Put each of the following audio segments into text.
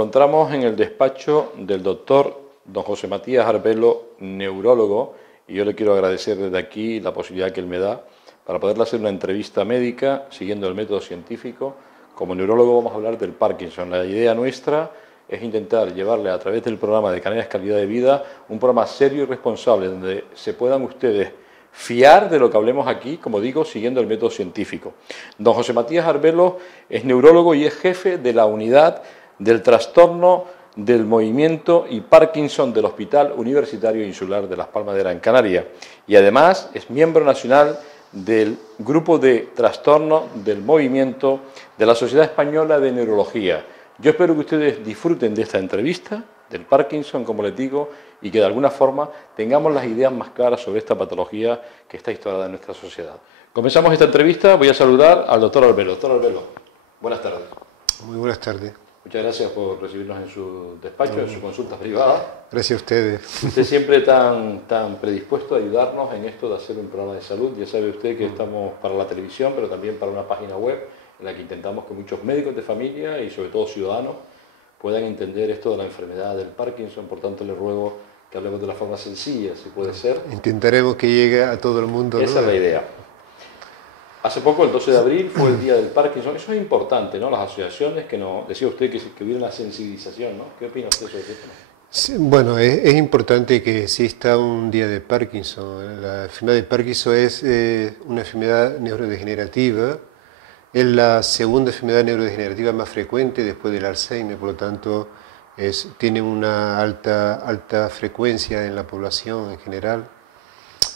encontramos en el despacho del doctor don José Matías Arbelo, neurólogo, y yo le quiero agradecer desde aquí la posibilidad que él me da para poderle hacer una entrevista médica siguiendo el método científico. Como neurólogo vamos a hablar del Parkinson. La idea nuestra es intentar llevarle a través del programa de Canarias Calidad de Vida un programa serio y responsable donde se puedan ustedes fiar de lo que hablemos aquí, como digo, siguiendo el método científico. Don José Matías Arbelo es neurólogo y es jefe de la unidad del trastorno del movimiento y Parkinson del Hospital Universitario Insular de Las Palmaderas en Canarias. Y además es miembro nacional del grupo de trastorno del movimiento de la Sociedad Española de Neurología. Yo espero que ustedes disfruten de esta entrevista, del Parkinson, como les digo, y que de alguna forma tengamos las ideas más claras sobre esta patología que está instalada en nuestra sociedad. Comenzamos esta entrevista, voy a saludar al doctor Arbelo. Doctor Arbelo, buenas tardes. Muy buenas tardes. Muchas gracias por recibirnos en su despacho, en su consulta privada. Gracias a ustedes. Usted siempre tan predispuesto a ayudarnos en esto de hacer un programa de salud. Ya sabe usted que estamos para la televisión, pero también para una página web en la que intentamos que muchos médicos de familia y sobre todo ciudadanos puedan entender esto de la enfermedad del Parkinson. Por tanto, le ruego que hablemos de la forma sencilla, si puede ser. Intentaremos que llegue a todo el mundo, ¿no? Esa es la idea. Hace poco, el 12 de abril, fue el día del Parkinson. Eso es importante, ¿no? Las asociaciones que nos decía usted que hubiera una sensibilización, ¿no? ¿Qué opina usted sobre esto? Sí, bueno, es importante que exista un día de Parkinson. La enfermedad de Parkinson es una enfermedad neurodegenerativa. Es la segunda enfermedad neurodegenerativa más frecuente después del Alzheimer, por lo tanto tiene una alta frecuencia en la población en general.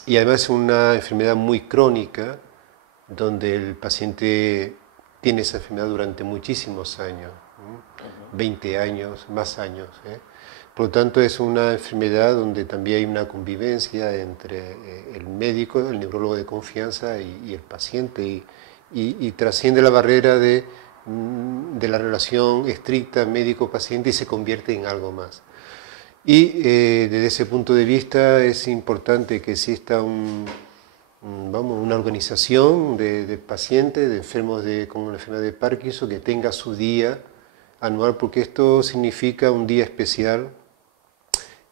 Y además es una enfermedad muy crónica, donde el paciente tiene esa enfermedad durante muchísimos años, 20 años, más años. Por lo tanto, es una enfermedad donde también hay una convivencia entre el médico, el neurólogo de confianza y el paciente, y trasciende la barrera de la relación estricta médico-paciente y se convierte en algo más. Y desde ese punto de vista es importante que exista una organización de pacientes, de enfermos con la enfermedad de Parkinson, que tenga su día anual, porque esto significa un día especial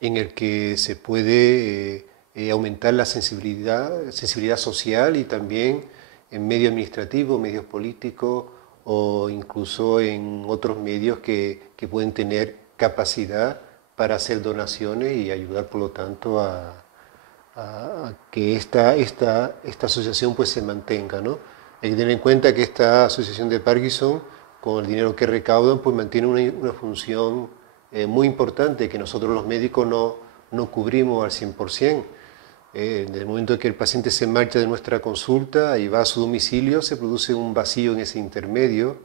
en el que se puede aumentar la sensibilidad social y también en medio administrativo, medios políticos o incluso en otros medios que pueden tener capacidad para hacer donaciones y ayudar, por lo tanto, a que esta asociación pues se mantenga, ¿no? Hay que tener en cuenta que esta asociación de Parkinson, con el dinero que recaudan, pues mantiene una función muy importante que nosotros los médicos no cubrimos al 100%. En el momento que el paciente se marcha de nuestra consulta y va a su domicilio, se produce un vacío en ese intermedio,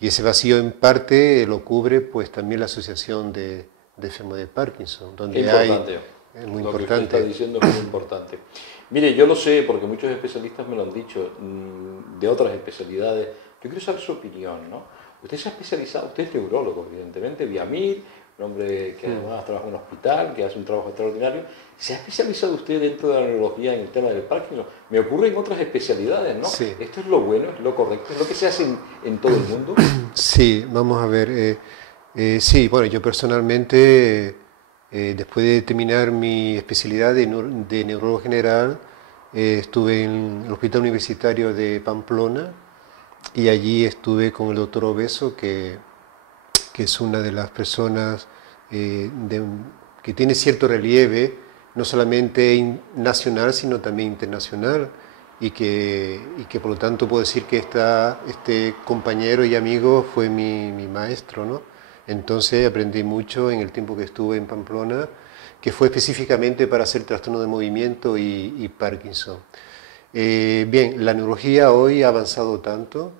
y ese vacío en parte lo cubre pues también la asociación de enfermos de Parkinson, donde es muy importante. Lo que usted está diciendo es muy importante. Mire, yo lo sé porque muchos especialistas me lo han dicho, de otras especialidades. Yo quiero saber su opinión, ¿no? Usted se ha especializado, usted es neurólogo, evidentemente, Viamil, un hombre que además trabaja en un hospital, que hace un trabajo extraordinario. ¿Se ha especializado usted dentro de la neurología en el tema del Parkinson? Me ocurre en otras especialidades, ¿no? Sí. ¿Esto es lo bueno, es lo correcto, es lo que se hace en todo el mundo? Sí, vamos a ver. Sí, bueno, yo personalmente, después de terminar mi especialidad de neurólogo general, estuve en el Hospital Universitario de Pamplona y allí estuve con el doctor Obeso, que es una de las personas que tiene cierto relieve, no solamente nacional, sino también internacional, y que por lo tanto puedo decir que este compañero y amigo fue mi maestro, ¿no? Entonces aprendí mucho en el tiempo que estuve en Pamplona, que fue específicamente para hacer trastorno de movimiento y Parkinson. Bien, la neurología hoy ha avanzado tanto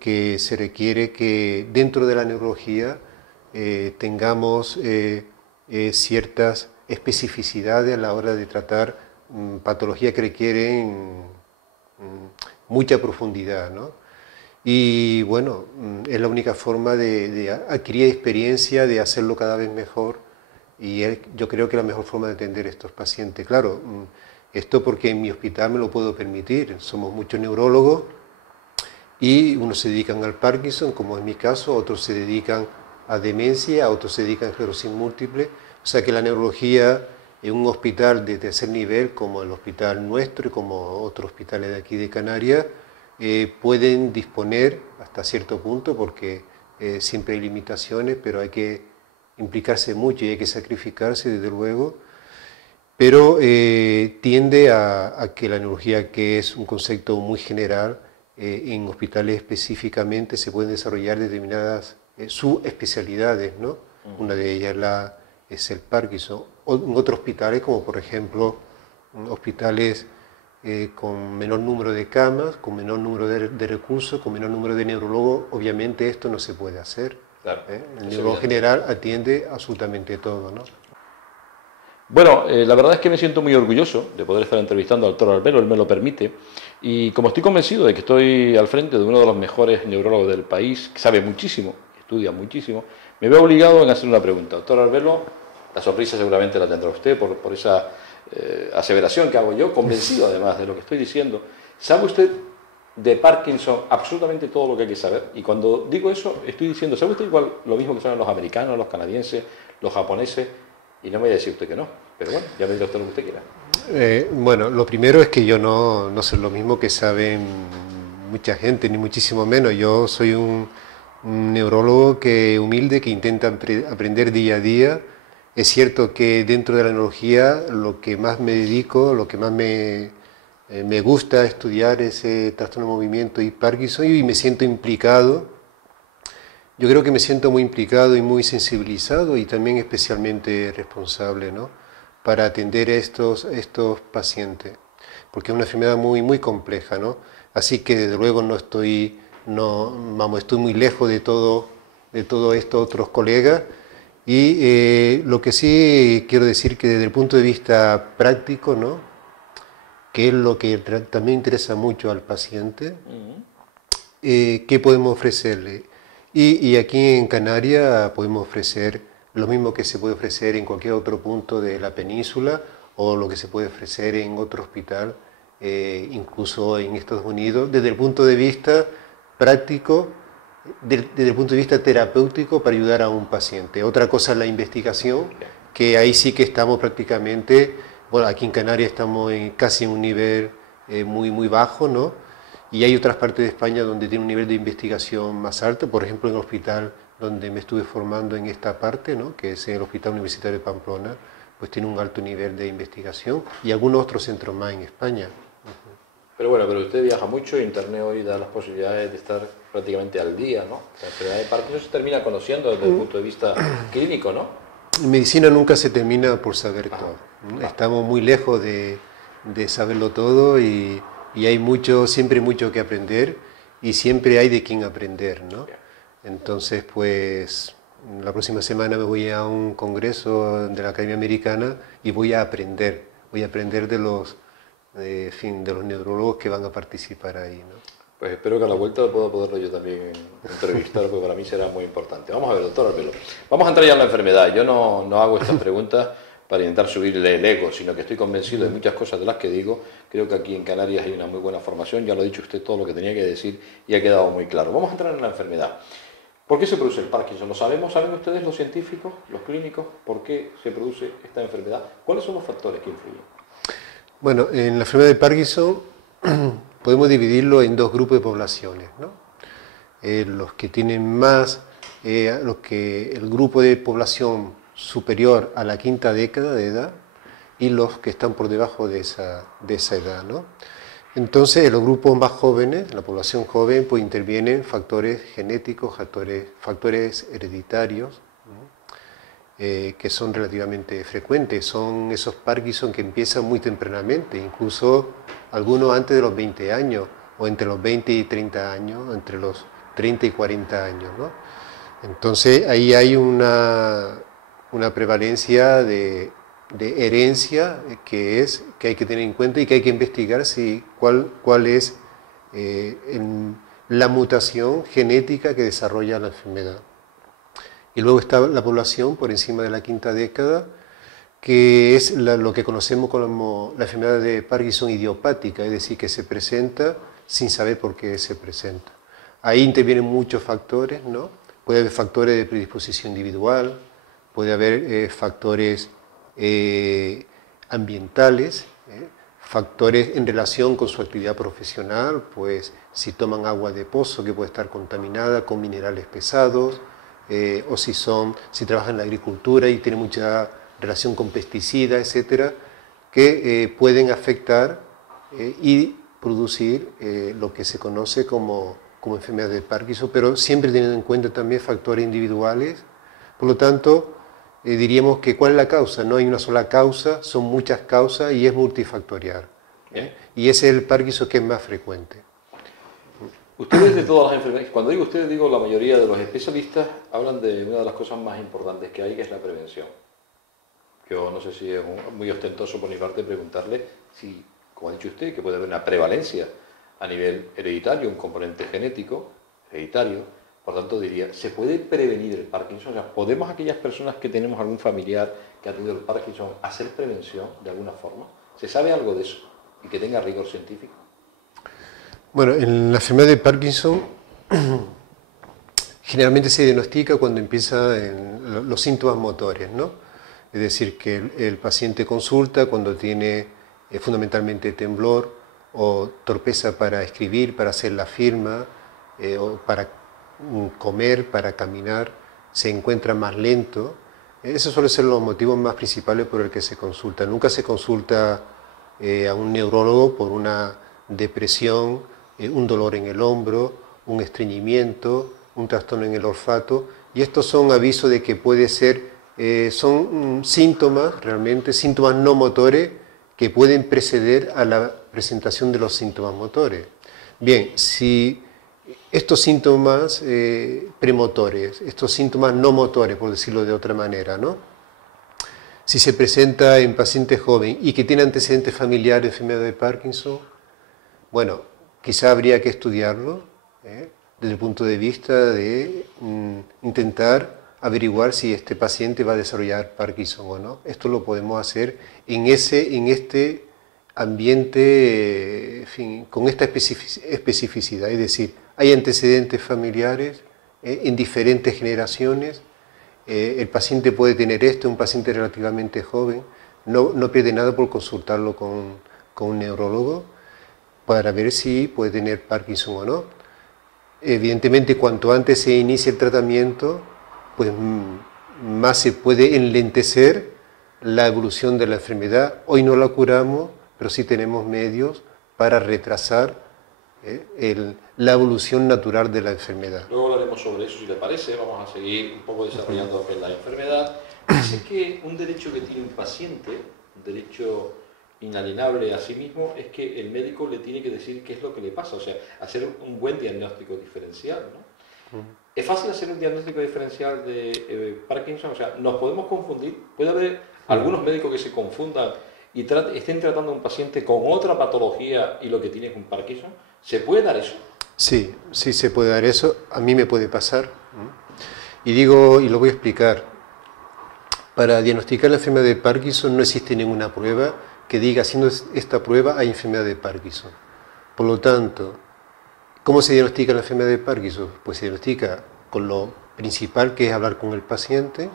que se requiere que dentro de la neurología tengamos ciertas especificidades a la hora de tratar patologías que requieren mucha profundidad, ¿no? Y bueno, es la única forma de adquirir experiencia, de hacerlo cada vez mejor, y yo creo que es la mejor forma de atender a estos pacientes. Claro, esto porque en mi hospital me lo puedo permitir, somos muchos neurólogos y unos se dedican al Parkinson, como es mi caso, otros se dedican a demencia, otros se dedican a esclerosis múltiple. O sea que la neurología en un hospital de tercer nivel, como el hospital nuestro y como otros hospitales de aquí de Canarias, pueden disponer hasta cierto punto, porque siempre hay limitaciones, pero hay que implicarse mucho y hay que sacrificarse, desde luego, pero tiende a que la neurología, que es un concepto muy general, en hospitales específicamente se pueden desarrollar determinadas subespecialidades, ¿no? Una de ellas es el Parkinson. O en otros hospitales, como por ejemplo hospitales con menor número de camas, con menor número de recursos, con menor número de neurólogos, obviamente esto no se puede hacer. Claro, el neurólogo general atiende absolutamente todo, ¿no? Bueno, la verdad es que me siento muy orgulloso de poder estar entrevistando al doctor Arbelo, él me lo permite, y como estoy convencido de que estoy al frente de uno de los mejores neurólogos del país, que sabe muchísimo, que estudia muchísimo, me veo obligado en hacer una pregunta. Doctor Arbelo, la sonrisa seguramente la tendrá usted por esa aseveración que hago yo, convencido además de lo que estoy diciendo. ¿Sabe usted de Parkinson absolutamente todo lo que hay que saber? Y cuando digo eso, estoy diciendo, ¿sabe usted igual lo mismo que saben los americanos, los canadienses, los japoneses? Y no me voy a decir usted que no, pero bueno, ya me dirá usted lo que usted quiera. Bueno, lo primero es que yo no sé lo mismo que saben mucha gente, ni muchísimo menos. Yo soy un neurólogo humilde que intenta aprender día a día. Es cierto que dentro de la neurología lo que más me dedico, lo que más me gusta estudiar es trastorno de movimiento y Parkinson, y me siento implicado. Yo creo que me siento muy implicado y muy sensibilizado y también especialmente responsable, ¿no?, para atender a estos pacientes, porque es una enfermedad muy compleja, ¿no? Así que desde luego estoy muy lejos de todo esto otros colegas, y lo que sí quiero decir que desde el punto de vista práctico, ¿no?, que es lo que también interesa mucho al paciente, ¿qué podemos ofrecerle? Y aquí en Canarias podemos ofrecer lo mismo que se puede ofrecer en cualquier otro punto de la península, o lo que se puede ofrecer en otro hospital, incluso en Estados Unidos, desde el punto de vista práctico, desde el punto de vista terapéutico, para ayudar a un paciente. Otra cosa es la investigación, que ahí sí que estamos prácticamente, bueno, aquí en Canarias estamos casi en un nivel muy bajo, ¿no? Y hay otras partes de España donde tiene un nivel de investigación más alto, por ejemplo en el hospital donde me estuve formando en esta parte, ¿no?, que es el Hospital Universitario de Pamplona, pues tiene un alto nivel de investigación, y algunos otros centros más en España. Pero bueno, pero usted viaja mucho y Internet hoy da las posibilidades de estar prácticamente al día, ¿no? La enfermedad de Parkinson se termina conociendo desde el punto de vista clínico, ¿no? En medicina nunca se termina por saber todo. Estamos muy lejos de saberlo todo, y hay siempre mucho que aprender, y siempre hay de quién aprender, ¿no? Entonces, pues, la próxima semana me voy a un congreso de la Academia Americana y voy a aprender de los neurólogos que van a participar ahí, ¿no? Pues espero que a la vuelta pueda poderlo yo también entrevistar, porque para mí será muy importante. Vamos a ver, doctor Arbelo, vamos a entrar ya en la enfermedad. Yo no hago estas preguntas para intentar subirle el ego, sino que estoy convencido de muchas cosas de las que digo. Creo que aquí en Canarias hay una muy buena formación, ya lo ha dicho usted todo lo que tenía que decir y ha quedado muy claro. Vamos a entrar en la enfermedad. ¿Por qué se produce el Parkinson? ¿Lo sabemos? ¿Saben ustedes, los científicos, los clínicos, por qué se produce esta enfermedad? ¿Cuáles son los factores que influyen? Bueno, en la enfermedad de Parkinson podemos dividirlo en dos grupos de poblaciones, ¿no? Los que tienen más, el grupo de población superior a la quinta década de edad, y los que están por debajo de esa edad, ¿no? Entonces, en los grupos más jóvenes, la población joven, pues intervienen factores genéticos, factores hereditarios, ¿no?, que son relativamente frecuentes. Son esos Parkinson que empiezan muy tempranamente, incluso algunos antes de los 20 años, o entre los 20 y 30 años, entre los 30 y 40 años, ¿no? Entonces, ahí hay una prevalencia de herencia que hay que tener en cuenta y que hay que investigar cuál es la mutación genética que desarrolla la enfermedad. Y luego está la población por encima de la quinta década, que es lo que conocemos como la enfermedad de Parkinson idiopática, es decir, que se presenta sin saber por qué se presenta. Ahí intervienen muchos factores, ¿no? puede haber factores de predisposición individual, puede haber factores ambientales, factores en relación con su actividad profesional, pues si toman agua de pozo que puede estar contaminada con minerales pesados, o si trabajan en la agricultura y tienen mucha relación con pesticidas, etcétera, que pueden afectar y producir lo que se conoce como enfermedad de Parkinson, pero siempre teniendo en cuenta también factores individuales. Por lo tanto, diríamos que ¿cuál es la causa? No hay una sola causa, son muchas causas y es multifactorial. Y ese es el Parkinson que es más frecuente. Ustedes de todas las enfermedades, cuando digo ustedes, digo la mayoría de los especialistas, hablan de una de las cosas más importantes que hay, que es la prevención. Yo no sé si es muy ostentoso por mi parte preguntarle si, como ha dicho usted, que puede haber una prevalencia a nivel hereditario, un componente genético, hereditario. Por tanto, diría, ¿se puede prevenir el Parkinson? O sea, ¿podemos aquellas personas que tenemos algún familiar que ha tenido el Parkinson hacer prevención de alguna forma? ¿Se sabe algo de eso y que tenga rigor científico? Bueno, en la enfermedad de Parkinson generalmente se diagnostica cuando empiezan los síntomas motores, ¿no? Es decir, que el paciente consulta cuando tiene fundamentalmente temblor o torpeza para escribir, para hacer la firma, o para comer, para caminar, se encuentra más lento. Esos suelen ser los motivos más principales por el que se consulta. Nunca se consulta a un neurólogo por una depresión, un dolor en el hombro, un estreñimiento, un trastorno en el olfato, y estos son avisos de que puede ser, son síntomas, realmente síntomas no motores que pueden preceder a la presentación de los síntomas motores. Bien, si estos síntomas premotores, estos síntomas no motores, por decirlo de otra manera, ¿no? Si se presenta en pacientes jóvenes y que tiene antecedentes familiares de enfermedad de Parkinson, bueno, quizá habría que estudiarlo desde el punto de vista de intentar averiguar si este paciente va a desarrollar Parkinson o no. Esto lo podemos hacer en este ambiente, en fin, con esta especificidad, es decir, hay antecedentes familiares en diferentes generaciones, el paciente puede tener esto, un paciente relativamente joven, no pierde nada por consultarlo con un neurólogo para ver si puede tener Parkinson o no. Evidentemente, cuanto antes se inicie el tratamiento, pues más se puede enlentecer la evolución de la enfermedad. Hoy no la curamos, pero sí tenemos medios para retrasar la evolución natural de la enfermedad. Luego hablaremos sobre eso, si le parece. Vamos a seguir un poco desarrollando lo que es la enfermedad. Dice que un derecho que tiene un paciente, un derecho inalienable a sí mismo, es que el médico le tiene que decir qué es lo que le pasa, o sea, hacer un buen diagnóstico diferencial, ¿no? ¿Es fácil hacer un diagnóstico diferencial de Parkinson? O sea, ¿nos podemos confundir? ¿Puede haber algunos médicos que se confundan y estén tratando a un paciente con otra patología y lo que tiene es un Parkinson? ¿Se puede dar eso? Sí, sí se puede dar eso. A mí me puede pasar. Y lo voy a explicar. Para diagnosticar la enfermedad de Parkinson no existe ninguna prueba que diga, haciendo esta prueba hay enfermedad de Parkinson. Por lo tanto, ¿cómo se diagnostica la enfermedad de Parkinson? Pues se diagnostica con lo principal, que es hablar con el paciente,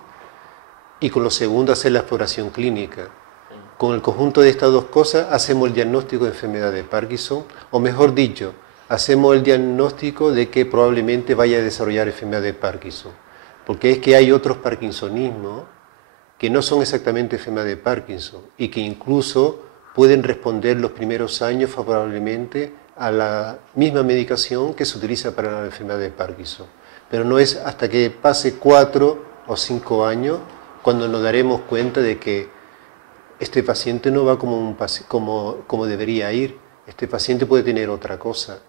y con lo segundo, hacer la exploración clínica. Con el conjunto de estas dos cosas hacemos el diagnóstico de enfermedad de Parkinson, o mejor dicho, hacemos el diagnóstico de que probablemente vaya a desarrollar enfermedad de Parkinson. Porque es que hay otros parkinsonismos que no son exactamente enfermedad de Parkinson y que incluso pueden responder los primeros años favorablemente a la misma medicación que se utiliza para la enfermedad de Parkinson. Pero no es hasta que pase 4 o 5 años cuando nos daremos cuenta de que este paciente no va como debería ir. Este paciente puede tener otra cosa.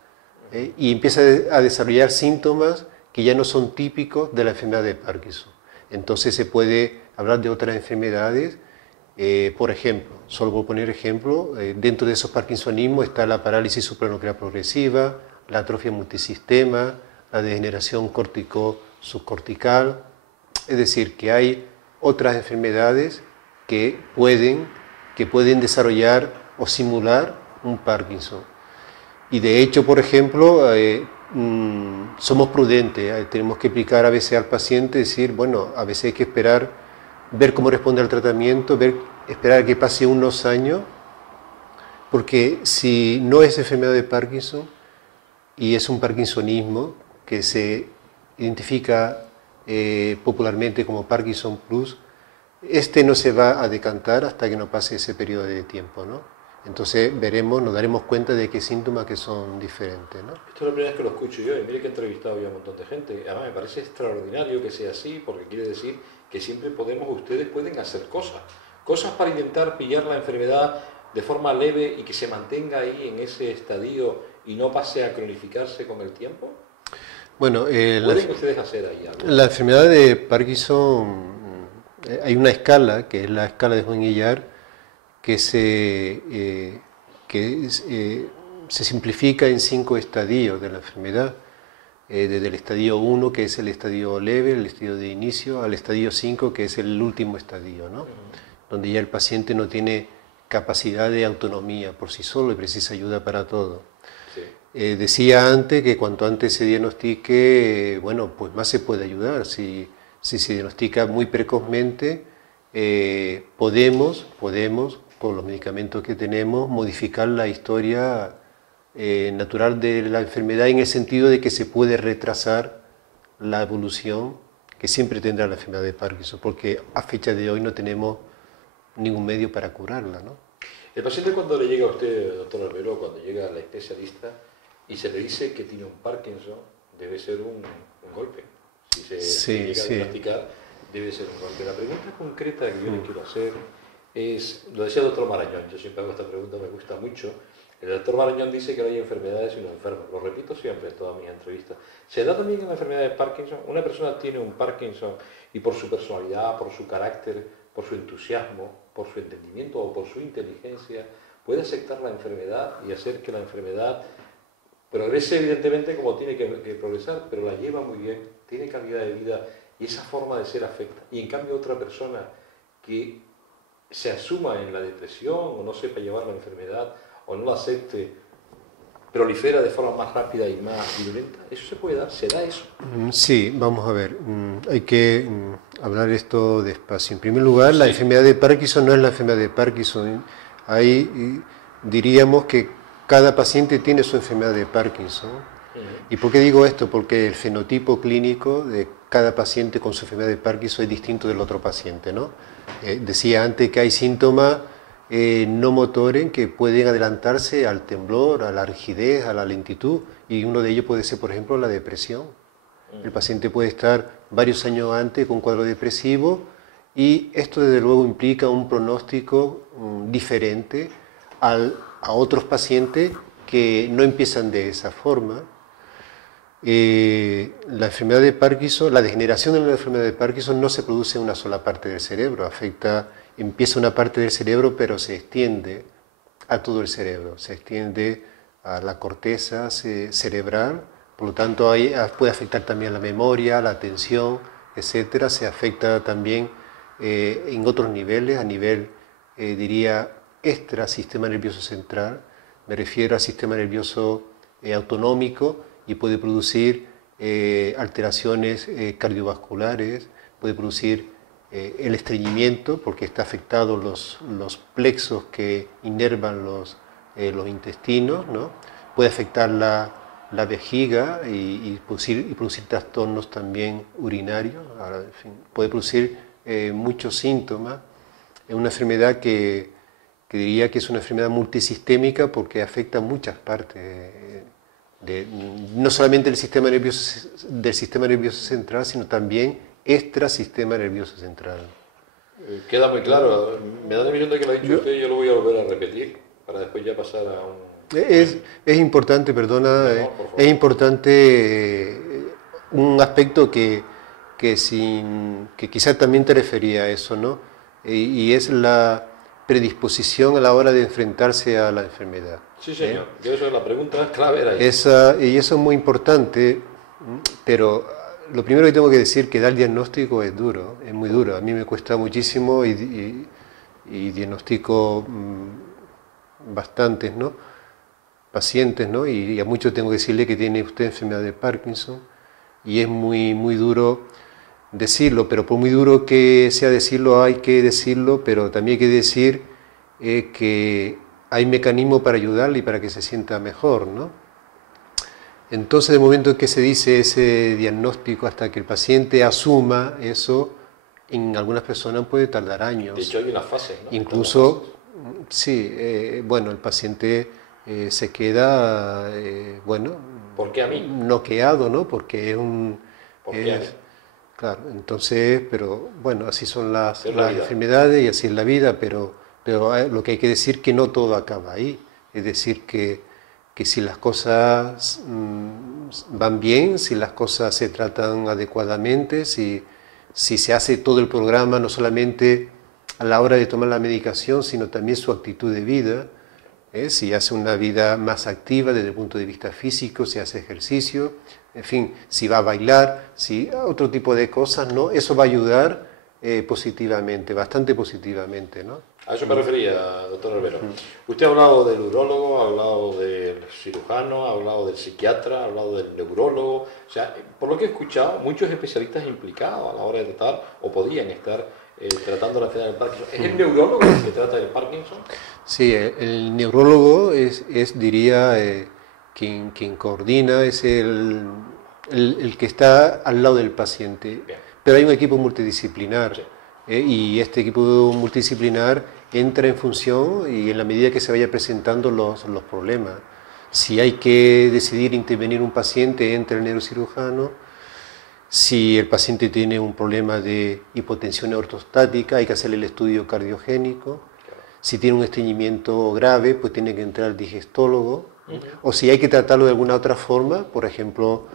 Y empieza a desarrollar síntomas que ya no son típicos de la enfermedad de Parkinson. Entonces se puede hablar de otras enfermedades, por ejemplo, solo por poner ejemplo, dentro de esos parkinsonismos está la parálisis supranuclear progresiva, la atrofia multisistema, la degeneración córtico-subcortical, es decir, que hay otras enfermedades que pueden desarrollar o simular un Parkinson. Y de hecho, por ejemplo, somos prudentes, tenemos que explicar a veces al paciente, decir, bueno, a veces hay que esperar, ver cómo responde al tratamiento, esperar a que pase unos años, porque si no es enfermedad de Parkinson y es un parkinsonismo que se identifica popularmente como Parkinson Plus, este no se va a decantar hasta que no pase ese periodo de tiempo, ¿no? Entonces nos daremos cuenta de qué síntomas que son diferentes, ¿no? Esto es la primera vez que lo escucho yo y mire que he entrevistado ya a un montón de gente. Además me parece extraordinario que sea así porque quiere decir que siempre ustedes pueden hacer cosas para intentar pillar la enfermedad de forma leve y que se mantenga ahí en ese estadio y no pase a cronificarse con el tiempo. Bueno, ¿Pueden ustedes hacer ahí algo? La enfermedad de Parkinson, hay una escala, que es la escala de Hoehn-Guillaert, que se simplifica en 5 estadios de la enfermedad, desde el estadio 1, que es el estadio leve, el estadio de inicio, al estadio 5, que es el último estadio, ¿no? Donde ya el paciente no tiene capacidad de autonomía por sí solo y precisa ayuda para todo. Sí. Decía antes que cuanto antes se diagnostique, bueno, pues más se puede ayudar. Si se diagnostica muy precozmente, podemos, con los medicamentos que tenemos, modificar la historia natural de la enfermedad en el sentido de que se puede retrasar la evolución que siempre tendrá la enfermedad de Parkinson, porque a fecha de hoy no tenemos ningún medio para curarla, ¿no? El paciente cuando le llega a usted, doctor Arbelo, cuando llega al especialista y se le dice que tiene un Parkinson, debe ser un golpe. Si se llega a diagnosticar, debe ser un golpe. La pregunta concreta que yo le quiero hacer es, lo decía el doctor Marañón, yo siempre hago esta pregunta, me gusta mucho. El doctor Marañón dice que no hay enfermedades sino enfermos, lo repito siempre en todas mis entrevistas. ¿Se da también en la enfermedad de Parkinson? Una persona tiene un Parkinson y por su personalidad, por su carácter, por su entusiasmo, por su entendimiento o por su inteligencia, puede aceptar la enfermedad y hacer que la enfermedad progrese evidentemente como tiene que progresar, pero la lleva muy bien, tiene calidad de vida y esa forma de ser afecta. Y en cambio otra persona que se asuma en la depresión o no sepa llevar la enfermedad o no la acepte, prolifera de forma más rápida y más violenta, ¿eso se puede dar? ¿Se da eso? Sí, vamos a ver, hay que hablar esto despacio. En primer lugar, la enfermedad de Parkinson no es la enfermedad de Parkinson. Ahí diríamos que cada paciente tiene su enfermedad de Parkinson. ¿Y por qué digo esto? Porque el fenotipo clínico de cada paciente con su enfermedad de Parkinson es distinto del otro paciente, ¿no? Decía antes que hay síntomas no motores que pueden adelantarse al temblor, a la rigidez, a la lentitud, y uno de ellos puede ser, por ejemplo, la depresión. El paciente puede estar varios años antes con un cuadro depresivo y esto desde luego implica un pronóstico diferente a otros pacientes que no empiezan de esa forma. La enfermedad de Parkinson, la degeneración de la enfermedad de Parkinson no se produce en una sola parte del cerebro, empieza una parte del cerebro pero se extiende a todo el cerebro, se extiende a la corteza cerebral, por lo tanto puede afectar también la memoria, la atención, etcétera. Se afecta también en otros niveles, a nivel, diría, extrasistema nervioso central, me refiero al sistema nervioso autonómico, y puede producir alteraciones cardiovasculares, puede producir el estreñimiento, porque está afectado los plexos que inervan los intestinos, ¿no? Puede afectar la vejiga y producir trastornos también urinarios. Ahora, en fin, puede producir muchos síntomas. Es una enfermedad que diría que es una enfermedad multisistémica porque afecta muchas partes, no solamente del sistema nervioso central, sino también extrasistema nervioso central. Queda muy claro, me da la impresión de que lo ha dicho usted y yo lo voy a volver a repetir para después ya pasar a un... Es importante, perdona, es importante un aspecto que quizás también te refería a eso, ¿no? Y es la predisposición a la hora de enfrentarse a la enfermedad. Sí, señor. Yo eso, la pregunta clave era esa. Y eso es muy importante, pero lo primero que tengo que decir que dar diagnóstico es duro, es muy duro. A mí me cuesta muchísimo y diagnostico bastantes, ¿no? pacientes, ¿no? Y a muchos tengo que decirle que tiene usted enfermedad de Parkinson, y es muy duro decirlo, pero por muy duro que sea decirlo, hay que decirlo, pero también hay que decir que hay mecanismos para ayudarle y para que se sienta mejor, ¿no? Entonces, de momento en que se dice ese diagnóstico hasta que el paciente asuma eso, en algunas personas puede tardar años. De hecho, hay una fase, ¿no? Incluso, sí, bueno, el paciente se queda, bueno, ¿Por qué a mí? noqueado, ¿no? Porque es un... ¿Por qué a mí? Claro, entonces, pero bueno, así son las vida. enfermedades y así es la vida, pero lo que hay que decir que no todo acaba ahí. Es decir, que si las cosas van bien, si las cosas se tratan adecuadamente, si se hace todo el programa, no solamente a la hora de tomar la medicación, sino también su actitud de vida, si hace una vida más activa desde el punto de vista físico, si hace ejercicio, en fin, si va a bailar, si otro tipo de cosas, ¿no? Eso va a ayudar positivamente, bastante positivamente, ¿no? A eso me refería, doctor Herbelo. Usted ha hablado del urólogo, ha hablado del cirujano, ha hablado del psiquiatra, ha hablado del neurólogo. O sea, por lo que he escuchado, muchos especialistas implicados a la hora de tratar, o podían estar tratando la enfermedad del Parkinson. ¿Es el neurólogo el que trata del Parkinson? Sí, el neurólogo diría, quien coordina, es el que está al lado del paciente. Bien. Pero hay un equipo multidisciplinar, Sí. Y este equipo multidisciplinar entra en función y en la medida que se vaya presentando los problemas. Si hay que decidir intervenir un paciente, entra el neurocirujano. Si el paciente tiene un problema de hipotensión ortostática, hay que hacerle el estudio cardiogénico. Si tiene un estreñimiento grave, pues tiene que entrar el digestólogo. O si hay que tratarlo de alguna otra forma, por ejemplo,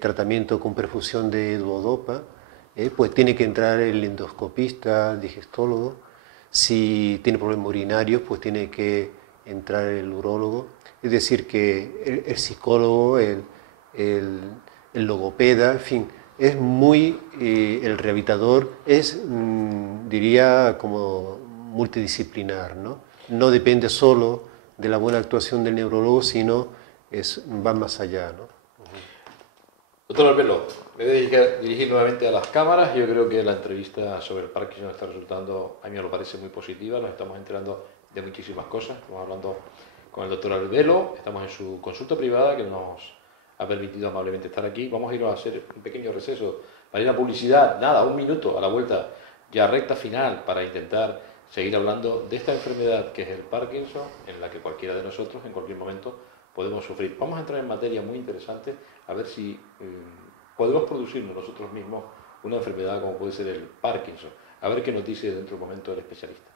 tratamiento con perfusión de duodopa, pues tiene que entrar el endoscopista, el digestólogo. Si tiene problemas urinarios, pues tiene que entrar el urólogo. Es decir, que el psicólogo, el logopeda, en fin, es muy, el rehabilitador es, diría, como multidisciplinar, ¿no? No depende solo de la buena actuación del neurólogo, sino va más allá, ¿no? Doctor Herbelo, me voy a dirigir nuevamente a las cámaras. Yo creo que la entrevista sobre el Parkinson está resultando, a mí me lo parece muy positiva. Nos estamos enterando de muchísimas cosas. Estamos hablando con el doctor Herbelo, estamos en su consulta privada que nos ha permitido amablemente estar aquí. Vamos a ir a hacer un pequeño receso para ir a publicidad. Nada, un minuto a la vuelta, ya recta final, para intentar seguir hablando de esta enfermedad que es el Parkinson, en la que cualquiera de nosotros en cualquier momento podemos sufrir. Vamos a entrar en materia muy interesante, a ver si podemos producirnos nosotros mismos una enfermedad como puede ser el Parkinson. A ver qué nos dice dentro de un momento el especialista.